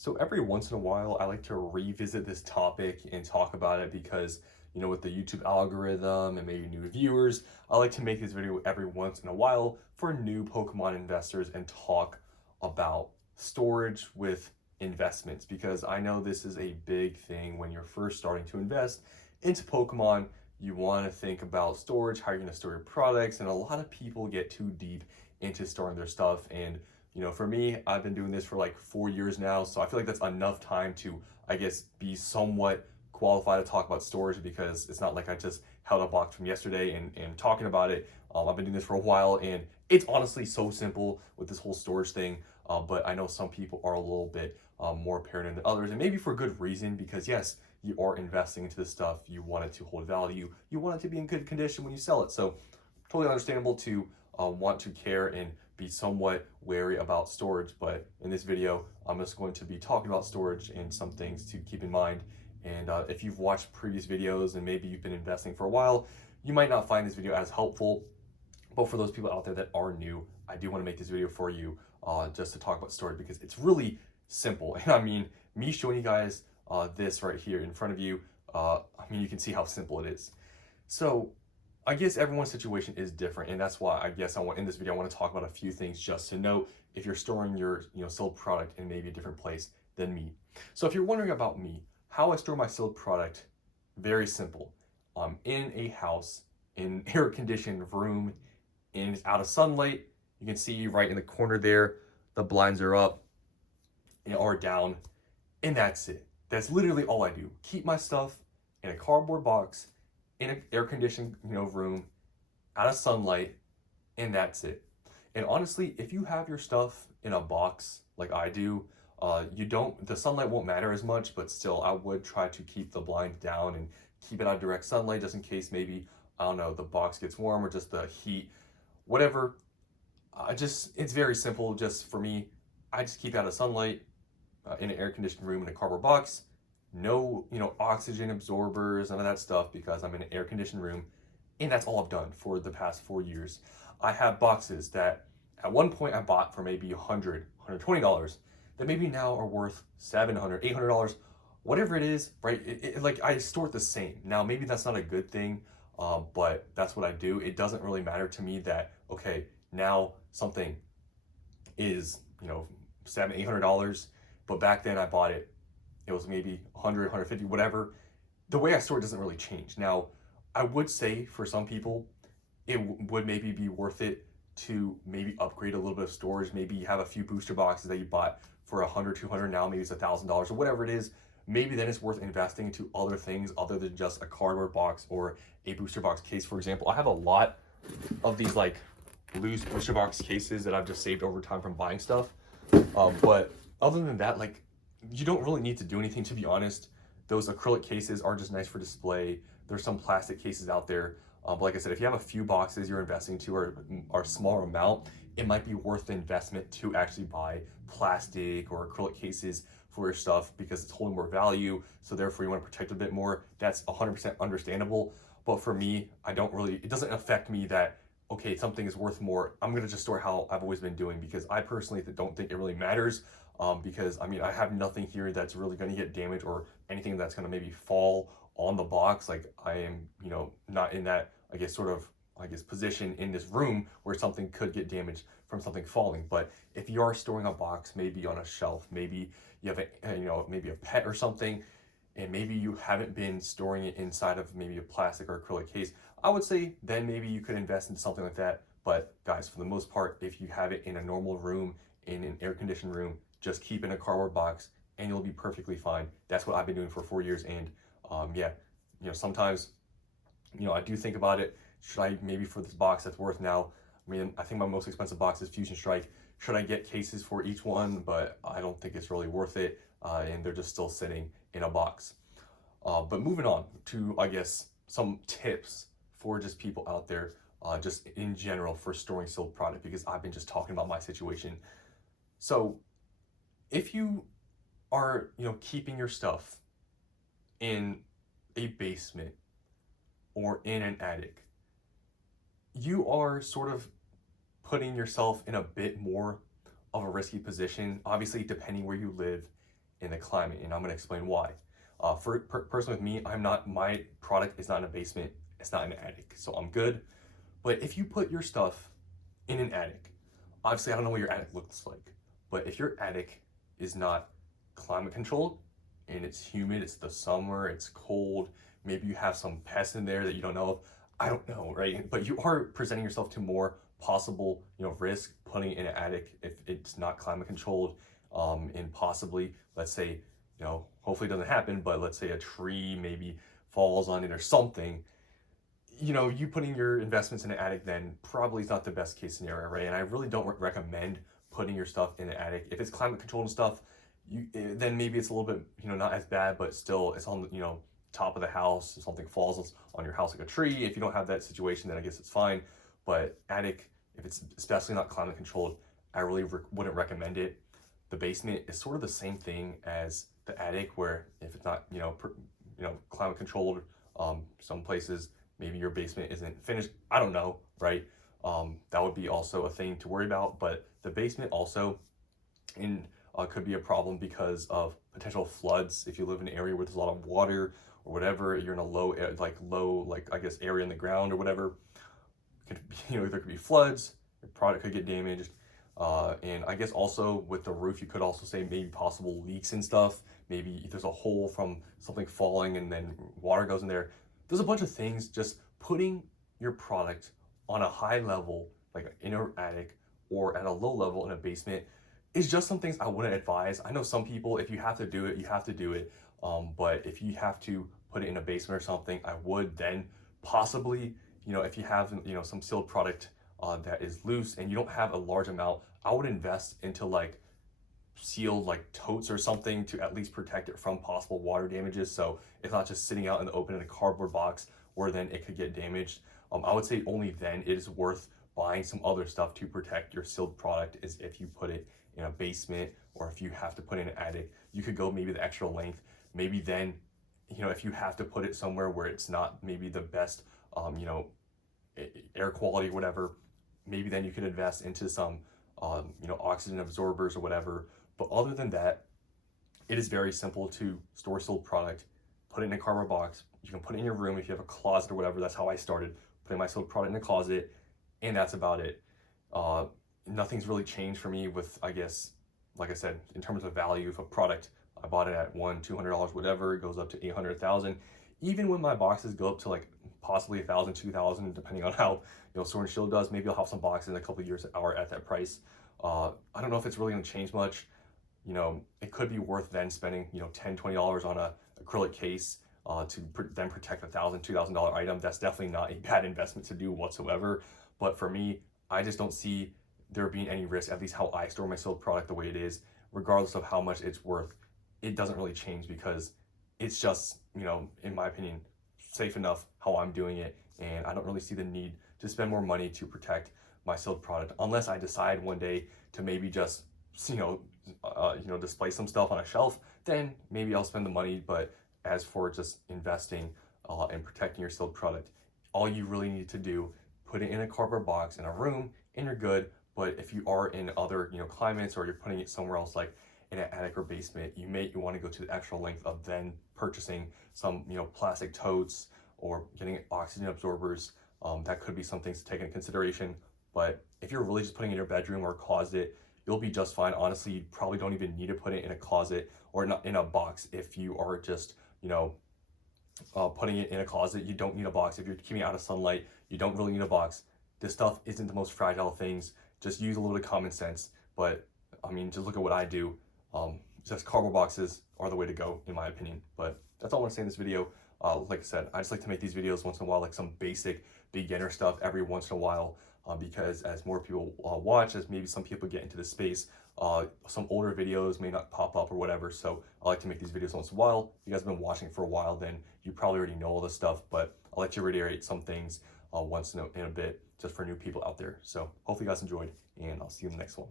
So every once in a while, I like to revisit this topic and talk about it because, with the YouTube algorithm and maybe new viewers, I like to make this video every once in a while for new Pokemon investors and talk about storage with investments because I know this is a big thing when you're first starting to invest into Pokemon. You want to think about storage, how you're going to store your products, and a lot of people get too deep into storing their stuff. And for me, I've been doing this for like 4 years now, so I feel like that's enough time to, I guess, be somewhat qualified to talk about storage because it's not like I just held a box from yesterday and talking about it. I've been doing this for a while, and it's honestly so simple with this whole storage thing. But I know some people are a little bit more paranoid than others, and maybe for good reason because yes, you are investing into this stuff. You want it to hold value. You want it to be in good condition when you sell it. So totally understandable to want to care and be somewhat wary about storage. But in this video, I'm just going to be talking about storage and some things to keep in mind. And if you've watched previous videos and maybe you've been investing for a while, you might not find this video as helpful. But for those people out there that are new, I do want to make this video for you just to talk about storage because it's really simple. And I mean, me showing you guys this right here in front of you, you can see how simple it is. So I guess everyone's situation is different, and that's why I guess in this video I want to talk about a few things just to note if you're storing your sold product in maybe a different place than me. So if you're wondering about me, how I store my sold product, very simple. I'm in a house, in air conditioned room, and it's out of sunlight. You can see right in the corner there, the blinds are up or down, and that's it. That's literally all I do. Keep my stuff in a cardboard box in an air conditioned room out of sunlight, and that's it. And honestly, if you have your stuff in a box like I do, the sunlight won't matter as much, but still I would try to keep the blinds down and keep it out of direct sunlight just in case maybe, I don't know, the box gets warm or just the heat, whatever. It's very simple. Just for me, I just keep it out of sunlight in an air conditioned room in a cardboard box. No, oxygen absorbers, none of that stuff because I'm in an air conditioned room. And that's all I've done for the past 4 years. I have boxes that at one point I bought for maybe $100, $120 that maybe now are worth $700, $800, whatever it is, right? Like I store it the same. Now, maybe that's not a good thing, but that's what I do. It doesn't really matter to me that, okay, now something is, $700, $800, but back then I bought it, it was maybe 100, 150, whatever. The way I store it doesn't really change. Now, I would say for some people, it would maybe be worth it to maybe upgrade a little bit of storage. Maybe you have a few booster boxes that you bought for 100, 200, now maybe it's $1,000 or whatever it is. Maybe then it's worth investing into other things other than just a cardboard box or a booster box case. For example, I have a lot of these like loose booster box cases that I've just saved over time from buying stuff. But other than that, like you don't really need to do anything, to be honest. Those acrylic cases are just nice for display. There's some plastic cases out there. But like I said, if you have a few boxes you're investing to or a smaller amount, it might be worth the investment to actually buy plastic or acrylic cases for your stuff because it's holding more value. So therefore you want to protect a bit more. That's 100% understandable. But for me, it doesn't affect me that, okay, something is worth more. I'm going to just store how I've always been doing because I personally don't think it really matters. Because I have nothing here that's really going to get damaged or anything that's going to maybe fall on the box. Like I am, not in that, position in this room where something could get damaged from something falling. But if you are storing a box, maybe on a shelf, maybe you have maybe a pet or something, and maybe you haven't been storing it inside of maybe a plastic or acrylic case, I would say then maybe you could invest in something like that. But guys, for the most part, if you have it in a normal room, in an air-conditioned room, just keep it in a cardboard box and you'll be perfectly fine. That's what I've been doing for 4 years. And yeah, sometimes, I do think about it. Should I maybe for this box that's worth now, I think my most expensive box is Fusion Strike. Should I get cases for each one? But I don't think it's really worth it. And they're just still sitting in a box. But moving on to, I guess, some tips for just people out there, just in general for storing sold product, because I've been just talking about my situation. So if you are, keeping your stuff in a basement or in an attic, you are sort of putting yourself in a bit more of a risky position, obviously depending where you live in the climate, and I'm going to explain why. Personally with me, my product is not in a basement, it's not in an attic, so I'm good. But if you put your stuff in an attic, obviously I don't know what your attic looks like, but if your attic is not climate controlled and it's humid, it's the summer, it's cold, maybe you have some pests in there that you don't know of, I don't know, right? But you are presenting yourself to more possible, risk putting in an attic if it's not climate controlled, and possibly, let's say, hopefully it doesn't happen, but let's say a tree maybe falls on it or something. You putting your investments in an attic then probably is not the best case scenario, right? And I really don't recommend putting your stuff in an attic. If it's climate controlled and stuff, then maybe it's a little bit, not as bad, but still it's on, top of the house. If something falls on your house like a tree, if you don't have that situation, then I guess it's fine. But attic, if it's especially not climate controlled, I really wouldn't recommend it. The basement is sort of the same thing as the attic, where if it's not, climate controlled, some places, maybe your basement isn't finished. I don't know, right? That would be also a thing to worry about. But the basement also could be a problem because of potential floods. If you live in an area where there's a lot of water or whatever, you're in a low, I guess, area in the ground or whatever. There could be floods. Your product could get damaged. And I guess also with the roof, you could also say maybe possible leaks and stuff. Maybe if there's a hole from something falling and then water goes in there. There's a bunch of things. Just putting your product on a high level, like in an attic, or at a low level in a basement, is just some things I wouldn't advise. I know some people, if you have to do it, you have to do it. But if you have to put it in a basement or something, I would then possibly, if you have, some sealed product that is loose and you don't have a large amount, I would invest into like sealed like totes or something to at least protect it from possible water damages, so it's not just sitting out in the open in a cardboard box where then it could get damaged. I would say only then it is worth buying some other stuff to protect your sealed product, is if you put it in a basement or if you have to put it in an attic. You could go maybe the extra length. Maybe then, if you have to put it somewhere where it's not maybe the best air quality or whatever, maybe then you could invest into some oxygen absorbers or whatever. But other than that, it is very simple to store sealed product. Put it in a cardboard box. You can put it in your room if you have a closet or whatever. That's how I started, putting my sealed product in a closet, and that's about it. Nothing's really changed for me with, I guess, like I said, in terms of value of a product. I bought it at $200, whatever. It goes up to 800, 1,000. Even when my boxes go up to like possibly 1,000, 2,000, depending on how Sword and Shield does. Maybe I'll have some boxes in a couple of years that are at that price. I don't know if it's really going to change much. It could be worth then spending $10, $20 on a acrylic case to then protect $1,000, $2,000 item. That's definitely not a bad investment to do whatsoever. But for me, I just don't see there being any risk, at least how I store my sealed product the way it is, regardless of how much it's worth. It doesn't really change because it's just, in my opinion, safe enough how I'm doing it. And I don't really see the need to spend more money to protect my sealed product, unless I decide one day to maybe just, display some stuff on a shelf. Then maybe I'll spend the money. But as for just investing and protecting your sealed product, all you really need to do, put it in a cardboard box in a room, and you're good. But if you are in other climates, or you're putting it somewhere else like in an attic or basement, you want to go to the extra length of then purchasing some plastic totes or getting oxygen absorbers. That could be some things to take into consideration. But if you're really just putting it in your bedroom or closet, you'll be just fine. Honestly, you probably don't even need to put it in a closet or not in a box. If you are just putting it in a closet, you don't need a box. If you're keeping it out of sunlight, you don't really need a box. This stuff isn't the most fragile things. Just use a little bit of common sense. But I mean, just look at what I do. Just cardboard boxes are the way to go, in my opinion. But that's all I want to say in this video. Like I said, I just like to make these videos once in a while, like some basic beginner stuff every once in a while, because as more people watch, as maybe some people get into this space, some older videos may not pop up or whatever. So I like to make these videos once in a while. If you guys have been watching for a while, then you probably already know all this stuff, but I'll let you reiterate some things once in a bit, just for new people out there. So hopefully you guys enjoyed, and I'll see you in the next one.